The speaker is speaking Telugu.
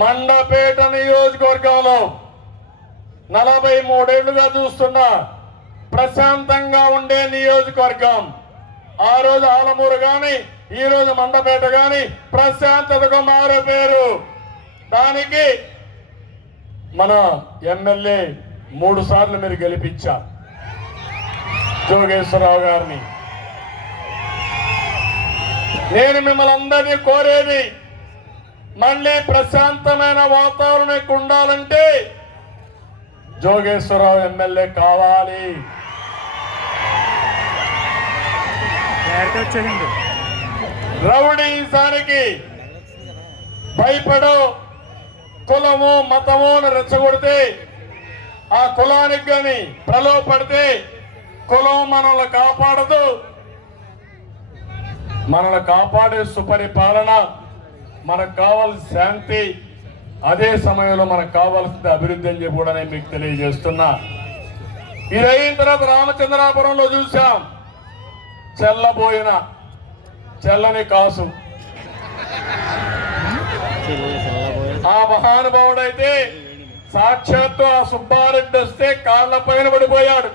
మండపేట నియోజకవర్గంలో 43 ఏళ్లుగా చూస్తున్నా ప్రశాంతంగా ఉండే నియోజకవర్గం. ఆ రోజు ఆలమూరు గాని ఈ రోజు మండపేట గాని ప్రశాంతతకు మారే పేరు. దానికి మన ఎమ్మెల్యే 3 సార్లు మీరు గెలిపించారు జోగేశ్వరరావు గారిని. నేను మిమ్మల్ని అందరినీ కోరేది మళ్ళీ ప్రశాంతమైన వాతావరణం ఉండాలంటే జోగేశ్వరరావు ఎమ్మెల్యే కావాలి. రౌడీసానికి భయపడో కులము మతము రెచ్చగొడితే ఆ కులానికి కానీ ప్రలోభపడితే కులం మనల్ని కాపాడదు. మనల్ని కాపాడే సుపరిపాలన, మనకు కావాల్సిన శాంతి, అదే సమయంలో మనకు కావాల్సింది అభివృద్ధి అని చెప్పి కూడా నేను మీకు తెలియజేస్తున్నా. ఇది అయిన తర్వాత రామచంద్రాపురంలో చూసాం చెల్లబోయిన చెల్లని కాసు. ఆ మహానుభావుడైతే సాక్షాత్తు ఆ సుబ్బారెడ్డి వస్తే కాళ్ల పైన పడిపోయాడు.